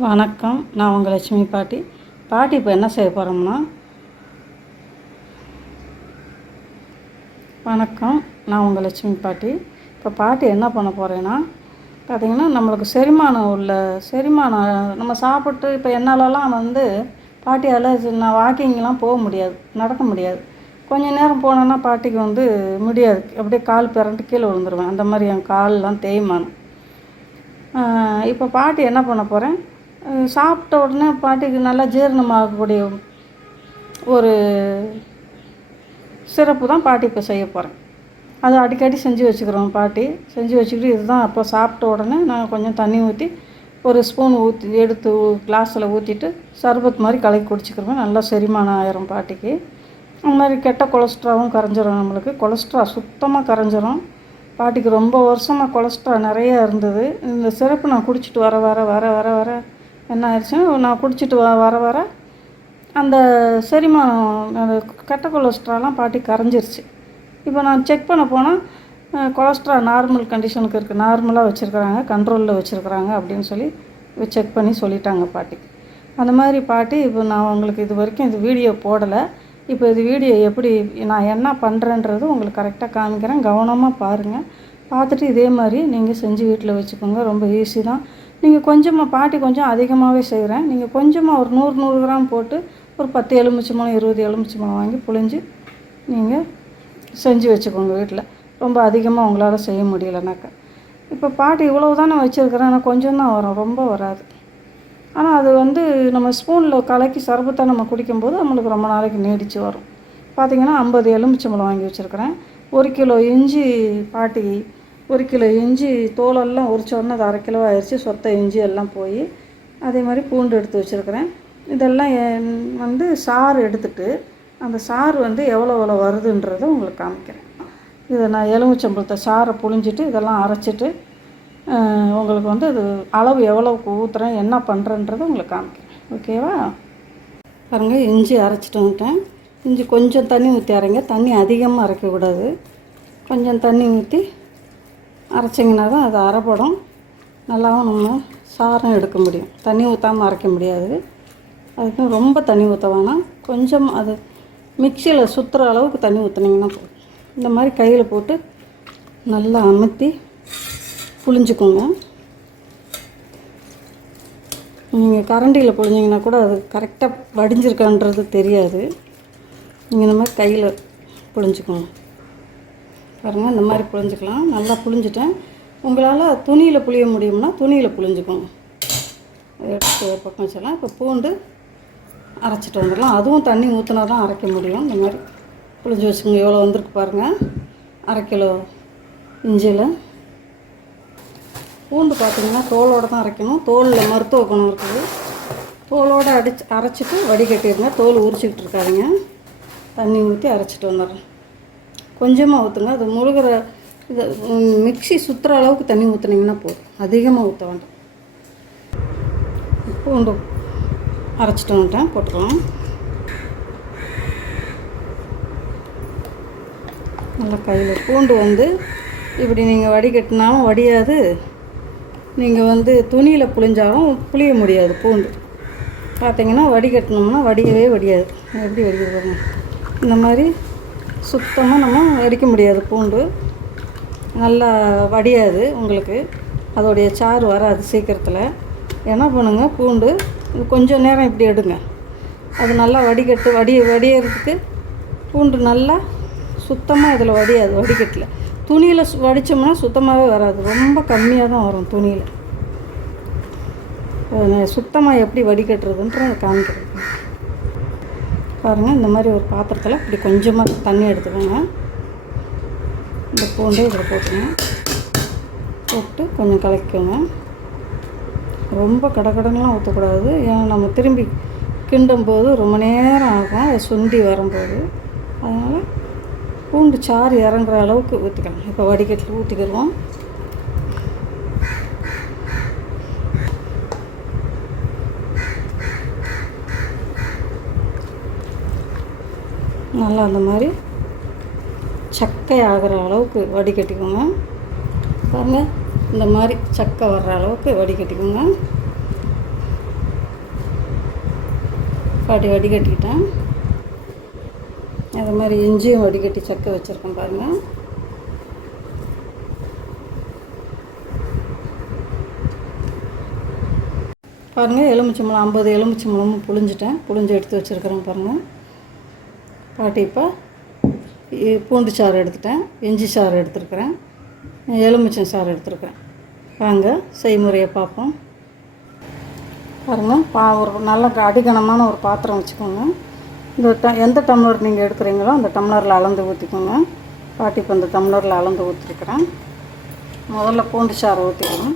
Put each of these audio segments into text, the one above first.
வணக்கம். நான் உங்கள் லட்சுமி பாட்டி. பாட்டி இப்போ என்ன செய்ய போகிறோம்னா வணக்கம். நான் உங்கள் லட்சுமி பாட்டி. இப்போ பாட்டி என்ன பண்ண போகிறேன்னா பார்த்திங்கன்னா நம்மளுக்கு செரிமானம் உள்ள செரிமானம் நம்ம சாப்பிட்டு இப்போ என்னாலலாம் வந்து பாட்டியால் நான் வாக்கிங்லாம் போக முடியாது நடக்க முடியாது. கொஞ்ச நேரம் போனேன்னா பாட்டிக்கு வந்து முடியாது. அப்படியே கால் பிறண்டு கீழே விழுந்துருவேன். அந்த மாதிரி என் கால்லாம் தேய்மானம். இப்போ பாட்டி என்ன பண்ண போகிறேன் சாப்பிட்ட உடனே பாட்டிக்கு நல்லா ஜீரணமாகக்கூடிய ஒரு சிறப்பு தான் பாட்டி இப்போ செய்ய போகிறேன் அது அடிக்கடி செஞ்சு வச்சுக்கிறோம் பாட்டி. செஞ்சு வச்சுக்கிட்டு இதுதான் அப்போ சாப்பிட்ட உடனே நான் கொஞ்சம் தண்ணி ஊற்றி ஒரு ஸ்பூன் ஊற்றி எடுத்து கிளாஸில் ஊற்றிட்டு சர்பத் மாதிரி கலக்கி குடிச்சிக்கிறோம். நல்லா செரிமானம் ஆயிரும் பாட்டிக்கு. அந்த மாதிரி கெட்ட கொலஸ்ட்ராவும் கரைஞ்சிரும் நம்மளுக்கு. கொலஸ்ட்ரா சுத்தமாக கரைஞ்சிரும். பாட்டிக்கு ரொம்ப வருஷமாக கொலஸ்ட்ரா நிறைய இருந்தது. இந்த சிறப்பு நான் குடிச்சிட்டு வர வர வர வர வர என்ன ஆயிடுச்சு நான் குடிச்சிட்டு வ வர வர அந்த செரிமானம் அந்த கெட்ட கொலஸ்ட்ராலாம் பாட்டி கரைஞ்சிருச்சு. இப்போ நான் செக் பண்ண போனால் கொலஸ்ட்ரா நார்மல் கண்டிஷனுக்கு இருக்குது நார்மலாக வச்சுருக்குறாங்க கண்ட்ரோலில் வச்சுருக்குறாங்க அப்படின்னு சொல்லி செக் பண்ணி சொல்லிட்டாங்க பாட்டி. அந்த மாதிரி பாட்டி இப்போ நான் உங்களுக்கு இது வரைக்கும் இது வீடியோ போடலை. இப்போ இது வீடியோ எப்படி நான் என்ன பண்ணுறேன்றது உங்களுக்கு கரெக்டாக காமிக்கிறேன். கவனமாக பாருங்கள் பார்த்துட்டு இதே மாதிரி நீங்கள் செஞ்சு வீட்டில் வச்சுக்கோங்க. ரொம்ப ஈஸி தான். நீங்கள் கொஞ்சமாக பாட்டி கொஞ்சம் அதிகமாகவே செய்கிறேன் நீங்கள் கொஞ்சமாக ஒரு நூறு நூறு கிராம் போட்டு ஒரு பத்து எலுமிச்சை பழம் இருபது எலுமிச்சமழம் வாங்கி புழிஞ்சு நீங்கள் செஞ்சு வச்சுக்கோங்க வீட்டில் ரொம்ப அதிகமாக உங்களால் செய்ய முடியலனாக்கா. இப்போ பாட்டி இவ்வளவு தானே வச்சுருக்கிறேன் ஆனால் கொஞ்சம் தான் வரும். ரொம்ப வராது. ஆனால் அது வந்து நம்ம ஸ்பூனில் கலக்கி சர்பத்தை நம்ம குடிக்கும்போது நம்மளுக்கு ரொம்ப நாளைக்கு நீடித்து வரும். பார்த்திங்கன்னா ஐம்பது எலுமிச்சம்பழம் வாங்கி வச்சுருக்கிறேன். ஒரு கிலோ இஞ்சி பாட்டி ஒரு கிலோ இஞ்சி தோலெல்லாம் உரிச்ச உடனே அது அரை கிலோ ஆயிடுச்சு சொத்த இஞ்சி எல்லாம் போய் அதே மாதிரி பூண்டு எடுத்து வச்சுருக்கிறேன். இதெல்லாம் என் வந்து சாறு எடுத்துட்டு அந்த சாறு வந்து எவ்வளோ எவ்வளோ வருதுன்றதை உங்களுக்கு காமிக்கிறேன். இதை நான் எலுமிச்சம்பழத்தை சாறை புழிஞ்சிட்டு இதெல்லாம் அரைச்சிட்டு உங்களுக்கு வந்து இது அளவு எவ்வளோக்கு ஊற்றுறேன் என்ன பண்ணுறேன்றதை உங்களுக்கு காமிக்கிறேன். ஓகேவா? பாருங்கள் இஞ்சி அரைச்சிட்டு வந்துட்டேன். இஞ்சி கொஞ்சம் தண்ணி ஊற்றி அரைங்க. தண்ணி அதிகமாக அரைக்கக்கூடாது. கொஞ்சம் தண்ணி ஊற்றி அரைச்சிங்கன்னா தான் அது அரைப்படும். நல்லாவும் நம்ம சாரம் எடுக்க முடியும். தண்ணி ஊற்றாமல் அரைக்க முடியாது. அதுக்கு ரொம்ப தண்ணி ஊற்ற வேணாம். கொஞ்சம் அது மிக்சியில் சுற்றுற அளவுக்கு தண்ணி ஊற்றுனீங்கன்னா இந்த மாதிரி கையில் போட்டு நல்லா அமுத்தி புளிஞ்சுக்கோங்க நீங்கள் கரண்டியில் புழிஞ்சிங்கன்னா கூட அது கரெக்டாக வடிஞ்சிருக்கான்றது தெரியாது. நீங்கள் இந்த மாதிரி கையில் புழிஞ்சுக்கோங்க. பாருங்கள் இந்த மாதிரி புழிஞ்சிக்கலாம். நல்லா புழிஞ்சிட்டேன். உங்களால் துணியில் புழிய முடியும்னா துணியில் புழிஞ்சுக்கோங்க. அதை எடுத்து ஒரு பக்கம் வச்சிடலாம். இப்போ பூண்டு அரைச்சிட்டு வந்துடலாம். அதுவும் தண்ணி ஊற்றினா தான் அரைக்க முடியும். இந்த மாதிரி புழிஞ்சு வச்சுக்கோங்க. எவ்வளோ வந்திருக்கு பாருங்கள் அரை கிலோ இஞ்சியில். பூண்டு பார்த்திங்கன்னா தோலோடு தான் அரைக்கணும். தோலில் மருத்துவ குணம் இருக்குது. தோலோடு அடிச்சு அரைச்சிட்டு வடிகட்டிடுங்க. தோல் உரிச்சிக்கிட்டு இருக்காதீங்க. தண்ணி ஊற்றி அரைச்சிட்டு வந்துடுறேன் கொஞ்சமாக ஊற்றுங்க அது முழுகிற இது மிக்சி சுற்றுற அளவுக்கு தண்ணி ஊற்றுனீங்கன்னா போதும். அதிகமாக ஊற்ற வேண்டாம். பூண்டு அரைச்சிட்டு வந்துட்டேன். போட்டுக்கலாம். நல்லா கையில் பூண்டு வந்து இப்படி நீங்கள் வடிகட்டினாலும் வடியாது. நீங்கள் வந்து துணியில் புழிஞ்சாலும் புளிய முடியாது பூண்டு. பார்த்தீங்கன்னா வடிகட்டினோம்னா வடியவே வடியாது. எப்படி வடிக்கிறது இந்த மாதிரி சுத்தமாக நம்ம வடிக்க முடியாது பூண்டு. நல்லா வடியாது உங்களுக்கு. அதோடைய சாறு வராது சீக்கிரத்தில். என்ன பண்ணுங்க பூண்டு கொஞ்சம் நேரம் இப்படி எடுங்க. அது நல்லா வடிகட்டு வடி வடியறதுக்கு பூண்டு நல்லா சுத்தமாக இதில் வடியாது வடிகட்டில். துணியில் வடித்தோம்னா வடிச்சோம்னா சுத்தமாகவே வராது. ரொம்ப கம்மியாக தான் வரும் துணியில். சுத்தமாக எப்படி வடிகட்டுறதுன்ற காமிக்கிறது பாருங்கள் இந்த மாதிரி ஒரு பாத்திரத்தில் இப்படி கொஞ்சமாக தண்ணி எடுத்துக்கோங்க. இந்த பூண்டு இதில் போட்டுங்க போட்டு கொஞ்சம் கலக்கிக்கோங்க. ரொம்ப கடகடன்லாம் ஊற்றக்கூடாது ஏன்னா நம்ம திரும்பி கிண்டும் போது ரொம்ப நேரம் ஆகும். அது சுண்டி வரும்போது. அதனால் பூண்டு சாறு இறங்குற அளவுக்கு ஊற்றிக்கலாம் இப்போ வடிகட்டில் ஊற்றிக்கிடுவோம் நல்லா அந்த மாதிரி சக்கை ஆகிற அளவுக்கு வடிகட்டிக்கோங்க. பாருங்கள் இந்த மாதிரி சக்கை வர்ற அளவுக்கு வடிகட்டிக்கோங்க. பாட்டி வடிகட்டிக்கிட்டேன். அது மாதிரி இஞ்சியும் வடிகட்டி சக்கை வச்சுருக்கேன் பாருங்கள் பாருங்கள் எலுமிச்சம்பழம் ஐம்பது எலுமிச்சம்பழமும் புழிஞ்சிட்டேன். புழிஞ்சு எடுத்து வச்சுருக்கிறேன் பாருங்கள் பாட்டி இப்போ இ- பூண்டு சாறு எடுத்துட்டேன் இஞ்சி சாறு எடுத்துருக்குறேன் எலுமிச்சம் சாறு எடுத்துருக்குறேன். வாங்க செய்முறையை பார்ப்போம். பாருங்கள் பா ஒரு நல்ல க- அடிகனமான ஒரு பாத்திரம் வச்சுக்கோங்க. இந்த ட எந்த டம்ளர் நீங்கள் எடுக்கிறீங்களோ அந்த டம்ளரில் அளந்து ஊற்றிக்கோங்க பாட்டி இப்போ இந்த டம்ளரில் அளந்து ஊற்றிருக்கிறேன் முதல்ல பூண்டு சாறு ஊற்றிக்கணும்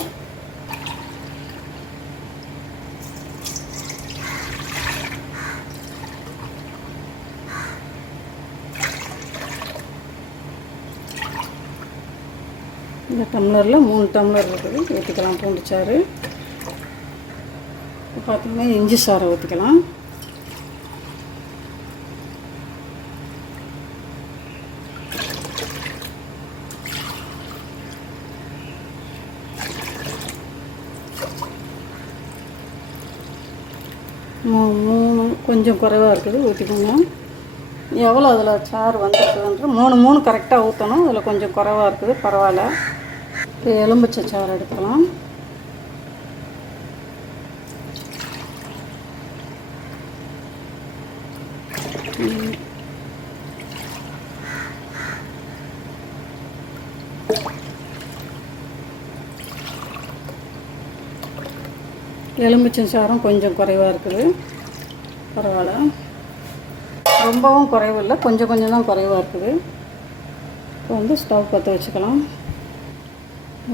இந்த டம்ளரில் மூணு டம்ளர் இருக்குது. ஊற்றிக்கலாம் பூண்டு சாறு இப்போ பார்த்தீங்கன்னா இஞ்சி சாறை ஊற்றிக்கலாம் மூணு கொஞ்சம் குறைவாக இருக்குது. ஊற்றிக்கோங்க எவ்வளோ அதில் சாறு வந்துருக்குதுன்ற மூணு மூணு கரெக்டாக ஊற்றணும் அதில் கொஞ்சம் குறைவாக இருக்குது. பரவாயில்ல. இப்போ எலும்பிச்சை சாறு எடுத்துக்கலாம். எலும்பிச்சம் சாரும் கொஞ்சம் குறைவாக இருக்குது. பரவாயில்ல. ரொம்பவும் குறைவு இல்லை கொஞ்சம் கொஞ்சம் தான் குறைவாக இருக்குது. இப்போ வந்து ஸ்டவ் பற்ற வச்சுக்கலாம்.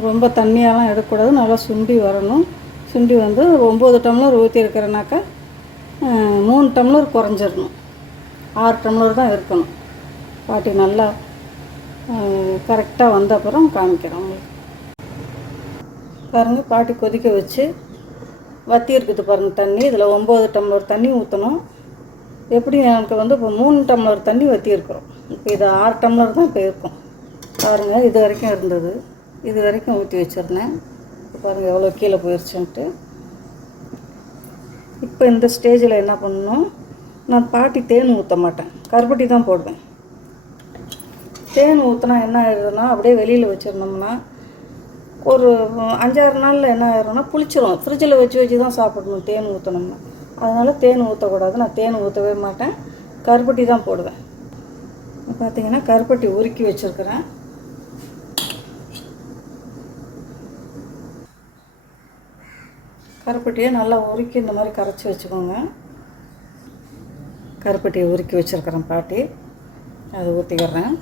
ரொம்ப தண்ணியாலாம் எடுக்கக்கூடாது நல்லா சுண்டி வரணும். சுண்டி வந்து ஒம்பது டம்ளர் ஊற்றிருக்கிறனாக்கா மூணு டம்ளர் குறைஞ்சிடணும் ஆறு டம்ளர் தான் இருக்கணும். பாட்டி நல்லா கரெக்டாக வந்த அப்புறம் காமிக்கிறோம் உங்களுக்கு. பாருங்கள் பாட்டி கொதிக்க வச்சு வத்தி இருக்குது பாருங்கள் தண்ணி. இதில் ஒம்பது டம்ளர் தண்ணி ஊற்றணும் எப்படி எனக்கு வந்து இப்போ மூணு டம்ளர் தண்ணி வற்றி இருக்கிறோம். இப்போ இது ஆறு டம்ளர் தான் இப்போ இருக்கும். பாருங்கள் இது வரைக்கும் இருந்தது. இது வரைக்கும் ஊற்றி வச்சிருந்தேன். பாருங்கள் எவ்வளோ கீழே போயிடுச்சுன்ட்டு இப்போ இந்த ஸ்டேஜில் என்ன பண்ணணும்? நான் பாட்டி தேன் ஊற்ற மாட்டேன். கருப்பட்டி தான் போடுவேன். தேன் ஊற்றினா என்ன ஆயிடுதுன்னா அப்படியே வெளியில் வச்சிருந்தோம்னா ஒரு அஞ்சாறு நாளில் என்ன ஆயிரும்னா புளிச்சிரும். ஃப்ரிட்ஜில் வச்சு வச்சு தான் சாப்பிடணும் தேன் ஊற்றணும்னா அதனால் தேன் ஊற்றக்கூடாது நான் தேன் ஊற்றவே மாட்டேன். கருப்பட்டி தான் போடுவேன். பார்த்தீங்கன்னா கருப்பட்டி உருக்கி வச்சுருக்கிறேன். கருப்பட்டியை நல்லா உருக்கி இந்த மாதிரி கரைச்சி வச்சுக்கோங்க. கருப்பட்டியை உருக்கி வச்சுருக்கிறேன் பாட்டி. அதை ஊற்றிக்கிறேன்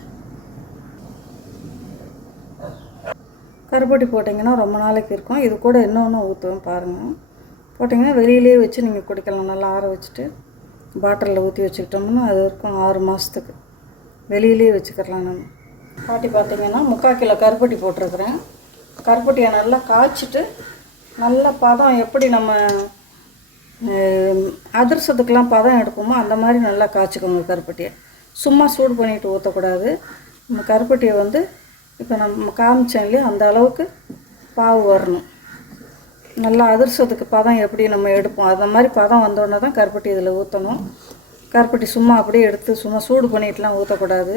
கருப்பட்டி போட்டிங்கன்னா ரொம்ப நாளைக்கு இருக்கும். இது கூட இன்னொன்று ஊற்றுவேன் பாருங்கள் போட்டிங்கன்னா வெளியிலே வச்சு நீங்கள் குடிக்கலாம். நல்லா ஆற வச்சுட்டு பாட்டிலில் ஊற்றி வச்சுக்கிட்டோம்னா அது இருக்கும் ஆறு மாதத்துக்கு வெளியிலே வச்சுக்கலாம் நம்ம. பாட்டி பார்த்திங்கன்னா முக்கால் கிலோ கருப்பட்டி போட்டிருக்கிறேன். கருப்பட்டியை நல்லா காய்ச்சிட்டு நல்ல பதம் எப்படி நம்ம அதிர்சத்துக்கெலாம் அதிரசத்துக்கெலாம் பதம் எடுப்போமோ அந்த மாதிரி நல்லா காய்ச்சிக்கோங்க கருப்பட்டியை. சும்மா சூடு பண்ணிட்டு ஊற்றக்கூடாது நம்ம கருப்பட்டியை வந்து இப்போ நம்ம காமிச்சேன் இல்லையா அந்த அளவுக்கு பாவு வரணும். நல்லா அதிர்சத்துக்கு பதம் எப்படி நம்ம எடுப்போம் அந்த மாதிரி பதம் வந்தோடனே தான் கருப்பட்டி இதில் ஊற்றணும் கருப்பட்டி சும்மா அப்படியே எடுத்து சும்மா சூடு பண்ணிட்டுலாம் ஊற்றக்கூடாது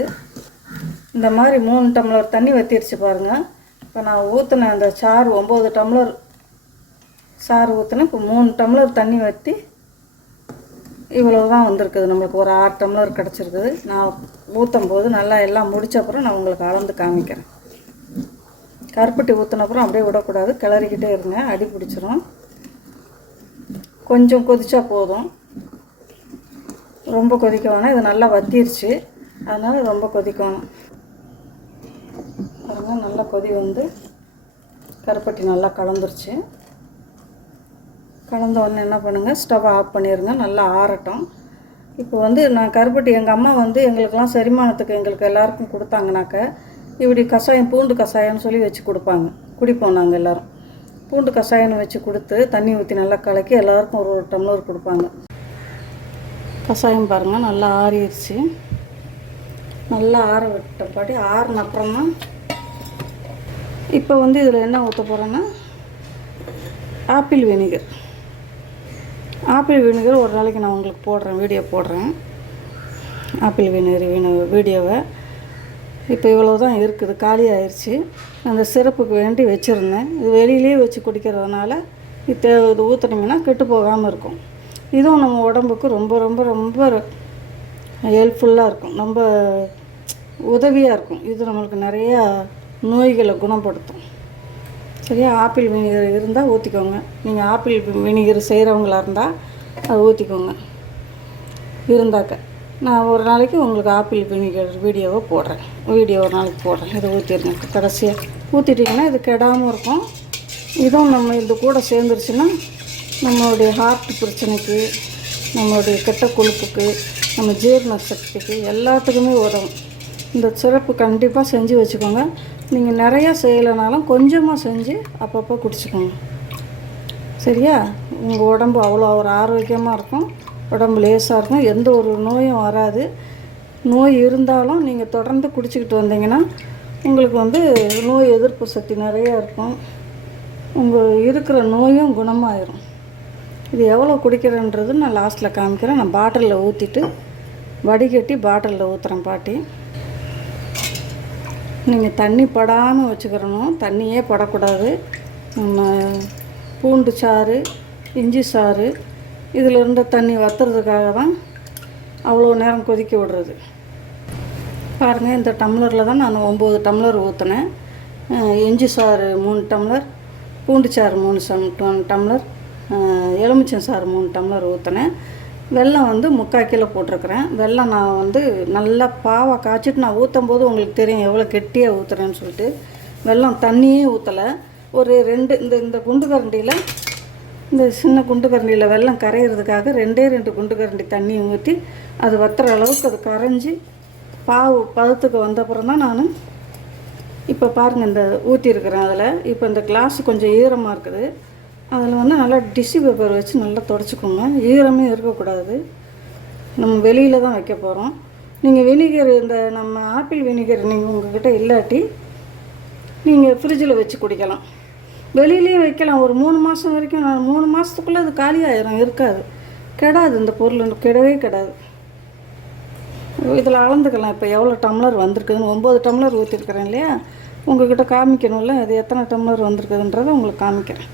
இந்த மாதிரி மூணு டம்ளர் தண்ணி வற்றிருச்சு பாருங்கள் இப்போ நான் ஊற்றின அந்த சாறு ஒம்பது டம்ளர் சாறு ஊற்றினேன் இப்போ மூணு டம்ளர் தண்ணி வற்றி இவ்வளோ தான் வந்திருக்குது நம்மளுக்கு. ஒரு ஆறு டம்ளர் கிடச்சிருக்குது. நான் ஊற்றும் போது நல்லா எல்லாம் முடித்த அப்புறம் நான் உங்களுக்கு அளந்து காமிக்கிறேன். கருப்பட்டி ஊற்றினப்புறம் அப்படியே விடக்கூடாது. கிளறிக்கிட்டே இருங்க. அடி பிடிச்சிரும். கொஞ்சம் கொதிச்சா போதும். ரொம்ப கொதிக்க வேணாம். இது நல்லா வத்திருச்சு. அதனால் ரொம்ப கொதிக்க வேணாம். நல்லா கொதி வந்து கருப்பட்டி நல்லா கலந்துருச்சு. கலந்த உடனே என்ன பண்ணுங்கள் ஸ்டவ் ஆஃப் பண்ணிடுங்க நல்லா ஆறட்டும். இப்போ வந்து நான் கருப்பட்டி எங்கள் அம்மா வந்து எங்களுக்கெல்லாம் செரிமானத்துக்கு எங்களுக்கு எல்லாருக்கும் கொடுத்தாங்கனாக்க இப்படி கஷாயம் பூண்டு கஷாயம்னு சொல்லி வச்சு கொடுப்பாங்க. குடிப்போம் நாங்கள் எல்லோரும். பூண்டு கஷாயம்னு வச்சு கொடுத்து தண்ணி ஊற்றி நல்லா கலக்கி எல்லாருக்கும் ஒரு ஒரு டம்ளர் கொடுப்பாங்க. கஷாயம் பாருங்கள் நல்லா ஆறிடுச்சு நல்லா ஆற விட்டபடி ஆறின அப்புறமா இப்போ வந்து இதில் என்ன ஊற்ற போகிறேன்னா ஆப்பிள் வினிகர். ஆப்பிள் வினிகர் ஒரு நாளைக்கு நான் உங்களுக்கு போடுறேன் வீடியோ போடுறேன். ஆப்பிள் வினிகர் வினு வீடியோவை. இப்போ இவ்வளோ தான் இருக்குது காலி ஆயிடுச்சு அந்த சிறப்புக்கு வேண்டி வச்சுருந்தேன். இது வெளியிலேயே வச்சு குடிக்கிறதுனால இது இது ஊற்றுனீங்கன்னா கெட்டு போகாமல் இருக்கும். இதுவும் நம்ம உடம்புக்கு ரொம்ப ரொம்ப ரொம்ப ஹெல்ப்ஃபுல்லாக இருக்கும். ரொம்ப உதவியாக இருக்கும். இது நம்மளுக்கு நிறையா நோய்களை குணப்படுத்தும். சரியா ஆப்பிள் வினிகர் இருந்தால் ஊற்றிக்கோங்க நீங்கள் ஆப்பிள் வினிகர் செய்கிறவங்களா இருந்தால் அதை ஊற்றிக்கோங்க இருந்தாக்க நான் ஒரு நாளைக்கு உங்களுக்கு ஆப்பிள் வினிகர் வீடியோவை போடுறேன். வீடியோ ஒரு நாளைக்கு போடுறேன். இதை ஊற்றிடுங்க கடைசியாக ஊற்றிட்டிங்கன்னா இது கெடாமல் இருக்கும். இதுவும் நம்ம இது கூட சேர்ந்துருச்சுன்னா நம்மளுடைய ஹார்ட் பிரச்சனைக்கு நம்மளுடைய கெட்ட கொழுப்புக்கு நம்ம ஜீரண சக்திக்கு எல்லாத்துக்குமே உதவும். இந்த சிறப்பு கண்டிப்பாக செஞ்சு வச்சுக்கோங்க. நீங்கள் நிறையா செய்யலைனாலும் கொஞ்சமாக செஞ்சு அப்பப்போ குடிச்சுக்கோங்க. சரியா? உங்கள் உடம்பு அவ்வளோ ஒரு ஆரோக்கியமாக இருக்கும். உடம்பு லேசாக இருக்கும். எந்த ஒரு நோயும் வராது. நோய் இருந்தாலும் நீங்கள் தொடர்ந்து குடிச்சிக்கிட்டு வந்தீங்கன்னா உங்களுக்கு வந்து நோய் எதிர்ப்பு சக்தி நிறையா இருக்கும். உங்கள் இருக்கிற நோயும் குணமாயிரும். இது எவ்வளோ குடிக்கிறேன்றது நான் லாஸ்ட்டில் காமிக்கிறேன். நான் பாட்டிலில் ஊற்றிட்டு வடிகட்டி பாட்டிலில் ஊற்றுறேன் பாட்டி. நீங்கள் தண்ணி படாமல் வச்சுக்கிறணும். தண்ணியே படக்கூடாது. நம்ம பூண்டு சாறு இஞ்சி சாறு இதில் இருந்த தண்ணி வத்துறதுக்காக தான் அவ்வளோ நேரம் கொதிக்க விடுறது. பாருங்கள் இந்த டம்ளரில் தான் நான் ஒம்பது டம்ளர் ஊற்றினேன் இஞ்சி சாறு மூணு டம்ளர் பூண்டு சாறு மூணு சம் டம்ளர் எலுமிச்சம் சாறு மூணு டம்ளர் ஊற்றினேன் வெல்லம் வந்து முக்கால் கிலோ போட்டிருக்கிறேன். வெள்ளம் நான் வந்து நல்லா பாவை காய்ச்சிட்டு நான் ஊற்றும் போது உங்களுக்கு தெரியும் எவ்வளோ கெட்டியாக ஊற்றுறேன்னு சொல்லிட்டு. வெல்லம் தண்ணியே ஊற்றலை ஒரு ரெண்டு இந்த இந்த குண்டு கரண்டியில் இந்த சின்ன குண்டு கரண்டியில் வெள்ளம் கரையிறதுக்காக ரெண்டே ரெண்டு குண்டு கரண்டி தண்ணி ஊற்றி அது வத்துற அளவுக்கு அது கரைஞ்சி பாவு பதத்துக்கு வந்தப்புறம் தான் நான் இப்போ பாருங்கள் இந்த ஊற்றிருக்கிறேன் அதில். இப்போ இந்த கிளாஸ் கொஞ்சம் ஈரமாக இருக்குது. அதில் வந்து நல்லா டிஷ்யூ பேப்பர் வச்சு நல்லா தொடச்சிக்கோங்க. ஈரமே இருக்கக்கூடாது. நம்ம வெளியில் தான் வைக்க போகிறோம் நீங்கள் வினிகர் இந்த நம்ம ஆப்பிள் வினிகர் நீங்கள் உங்கள்கிட்ட இல்லாட்டி நீங்கள் ஃப்ரிட்ஜில் வச்சு குடிக்கலாம். வெளியிலேயே வைக்கலாம். ஒரு மூணு மாதம் வரைக்கும் நான் மூணு மாதத்துக்குள்ளே அது காலியாயிரும் இருக்காது. கெடாது இந்த பொருள் கெடவே கெடாது. இதில் அளந்துக்கலாம். இப்போ எவ்வளோ டம்ளர் வந்திருக்குதுன்னு. ஒம்பது டம்ளர் ஊற்றிருக்கிறேன் இல்லையா? உங்கள்கிட்ட காமிக்கணும்ல அது எத்தனை டம்ளர் வந்திருக்குதுன்றதை உங்களுக்கு காமிக்கிறேன்.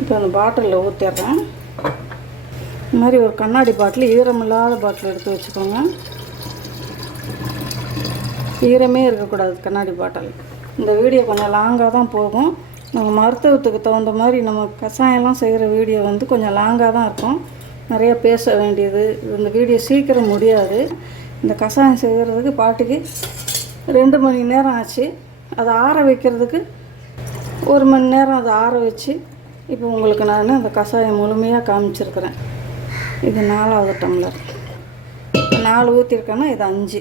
இப்போ அந்த பாட்டிலில் ஊற்றிடுறேன் இந்த மாதிரி ஒரு கண்ணாடி பாட்டில் ஈரமில்லாத பாட்டில் எடுத்து வச்சுக்கோங்க. ஈரமே இருக்கக்கூடாது கண்ணாடி பாட்டில். இந்த வீடியோ கொஞ்சம் லாங்காக தான் போகும். நம்ம மருத்துவத்துக்கு தகுந்த மாதிரி நம்ம கஷாயம்லாம் செய்கிற வீடியோ வந்து கொஞ்சம் லாங்காக தான் இருக்கும். நிறையா பேச வேண்டியது. இந்த வீடியோ சீக்கிரம் முடியாது. இந்த கஷாயம் செய்கிறதுக்கு பாட்டுக்கு ரெண்டு மணி நேரம் ஆச்சு. அதை ஆற வைக்கிறதுக்கு ஒரு மணி நேரம் அதை ஆற வச்சு இப்போ உங்களுக்கு நான் அந்த கஷாயம் முழுமையாக காமிச்சிருக்கிறேன். இது நாலாவது டம்ளர். நாலு ஊற்றிருக்கேன்னா இது அஞ்சு.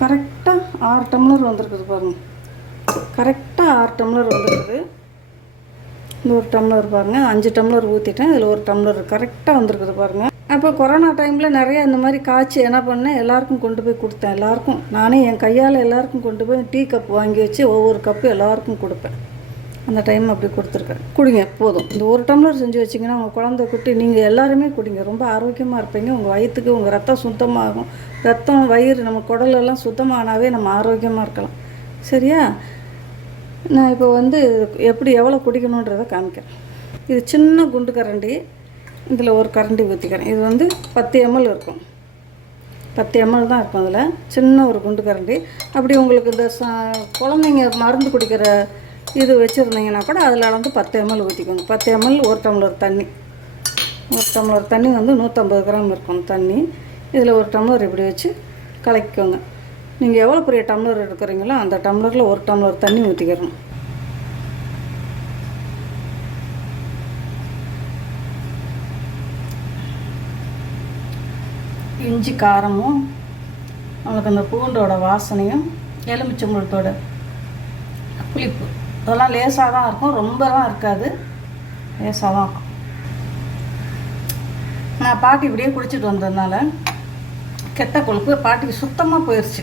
கரெக்டாக ஆறு டம்ளர் வந்திருக்குது பாருங்கள் கரெக்டாக ஆறு டம்ளர் வந்துருக்குது. இந்த ஒரு டம்ளர் பாருங்கள் அஞ்சு டம்ளர் ஊற்றிட்டேன் இதில் ஒரு டம்ளர் கரெக்டாக வந்திருக்குது பாருங்கள் அப்போ கொரோனா டைமில் நிறைய இந்த மாதிரி காய்ச்சி என்ன பண்ணேன்? எல்லாருக்கும் கொண்டு போய் கொடுத்தேன். எல்லாருக்கும். நானே என் கையால் எல்லாருக்கும் கொண்டு போய் டீ கப் வாங்கி வச்சு ஒவ்வொரு கப்பு எல்லாருக்கும் கொடுப்பேன். அந்த டைம் அப்படி கொடுத்துருக்கேன். குடிங்க போதும். இந்த ஒரு டம்ளர் செஞ்சு வச்சிங்கன்னா உங்கள் குழந்தை குட்டி நீங்கள் எல்லாருமே குடிங்க. ரொம்ப ஆரோக்கியமாக இருப்பீங்க. உங்கள் வயிற்றுக்கு உங்கள் ரத்தம் சுத்தமாகும். ரத்தம் வயிறு நம்ம குடலெல்லாம் சுத்தமானாவே நம்ம ஆரோக்கியமாக இருக்கலாம். சரியா? நான் இப்போ வந்து எப்படி எவ்வளோ குடிக்கணுன்றதை காமிக்கிறேன். இது சின்ன குண்டு கரண்டி. இதில் ஒரு கரண்டி ஊற்றிக்கிறேன் இது வந்து பத்து எம்எல் இருக்கும். பத்து எம்எல் தான் இருக்கும் அதில். சின்ன ஒரு குண்டு கரண்டி. அப்படி உங்களுக்கு இந்த ச குழந்தைங்க மருந்து குடிக்கிற இது வச்சுருந்தீங்கன்னா கூட அதில் வந்து பத்து எம்எல் ஊற்றிக்கோங்க பத்து எம்எல் ஒரு டம்ளர் தண்ணி. ஒரு டம்ளர் தண்ணி வந்து நூற்றம்பது கிராம் இருக்கும் தண்ணி. இதில் ஒரு டம்ளர் இப்படி வச்சு கலக்கிக்கோங்க. நீங்கள் எவ்வளோ பெரிய டம்ளர் எடுக்கிறீங்களோ அந்த டம்ளரில் ஒரு டம்ளர் தண்ணி ஊற்றிக்கிறணும் இஞ்சி காரமும் நம்மளுக்கு அந்த பூண்டோட வாசனையும் எலுமிச்சம்பழத்தோட புளிப்பு. அதெல்லாம் லேசாக தான் இருக்கும் ரொம்பலாம் இருக்காது. லேசாக தான் இருக்கும். நான் பாட்டி இப்படியே குடிச்சிட்டு வந்ததுனால கெட்ட கொழுப்பு பாட்டிக்கு சுத்தமாக போயிடுச்சு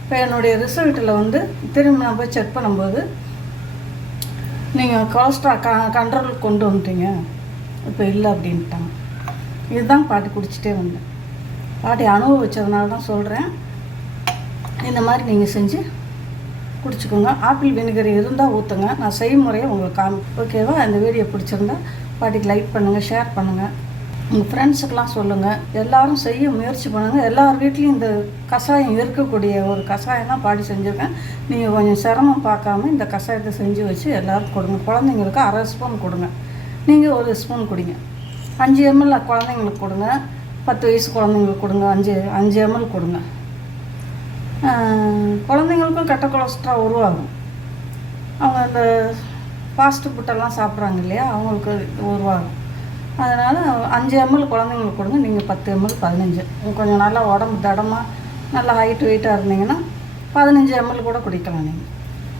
இப்போ என்னுடைய ரிசல்ட்டில் வந்து திரும்ப நான் போய் செக் பண்ணும்போது நீங்கள் கொலஸ்ட்ரால் க கண்ட்ரோலுக்கு கொண்டு வந்துட்டீங்க. இப்போ இல்லை அப்படின்ட்டாங்க. இதுதான் பாட்டி குடிச்சிட்டே வந்தேன். பாட்டி அனுபவிச்சதுனால தான் சொல்கிறேன் இந்த மாதிரி நீங்கள் செஞ்சு குடிச்சுக்கோங்க. ஆப்பிள் வினிகர் இருந்தால் ஊற்றுங்க நான் செய்முறையை உங்களுக்கு காமி ஓகேவா இந்த வீடியோ பிடிச்சிருந்தா பாட்டிக்கு லைக் பண்ணுங்கள் ஷேர் பண்ணுங்கள் உங்கள் ஃப்ரெண்ட்ஸுக்கெலாம் சொல்லுங்கள் எல்லோரும் செய்ய முயற்சி பண்ணுங்கள் எல்லார் வீட்லேயும் இந்த கஷாயம் இருக்கக்கூடிய ஒரு கஷாயம் தான் பாடி செஞ்சுருக்கேன். நீங்கள் கொஞ்சம் சிரமம் பார்க்காம இந்த கஷாயத்தை செஞ்சு வச்சு எல்லாருக்கும் கொடுங்க. குழந்தைங்களுக்கு அரை ஸ்பூன் கொடுங்க. நீங்கள் ஒரு ஸ்பூன் குடிங்க. அஞ்சு எம்எல் குழந்தைங்களுக்கு கொடுங்க. பத்து வயசு குழந்தைங்களுக்கு கொடுங்க அஞ்சு அஞ்சு எம்எல் கொடுங்க. குழந்தைங்களுக்கும் கெட்ட கொலஸ்ட்ரால் உருவாகும். அவங்க அந்த ஃபாஸ்ட் ஃபுட்டெல்லாம் சாப்பிட்றாங்க இல்லையா அவங்களுக்கு உருவாகும். அதனால் அஞ்சு எம்எல் குழந்தைங்களுக்கு கொடுங்க நீங்கள் பத்து எம்எல் பதினஞ்சு. கொஞ்சம் நல்லா உடம்பு தடமாக நல்லா ஹைட் வெயிட்டாக இருந்தீங்கன்னா பதினஞ்சு எம்எல் கூட குடிக்கலாம் நீங்கள்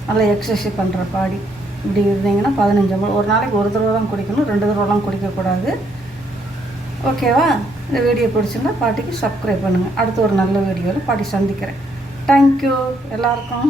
நல்லா எக்ஸசைஸ் பண்ணுற பாடி இப்படி இருந்தீங்கன்னா பதினஞ்சு எம்எல் ஒரு நாளைக்கு ஒரு தடவை தான் குடிக்கணும் ரெண்டு தடவைலாம் குடிக்கக்கூடாது. ஓகேவா? இந்த வீடியோ பிடிச்சிருந்தா பாட்டிக்கு சப்ஸ்கிரைப் பண்ணுங்கள் அடுத்து ஒரு நல்ல வீடியோவில் பாட்டி சந்திக்கிறேன். தேங்க்யூ எல்லாருக்கும்.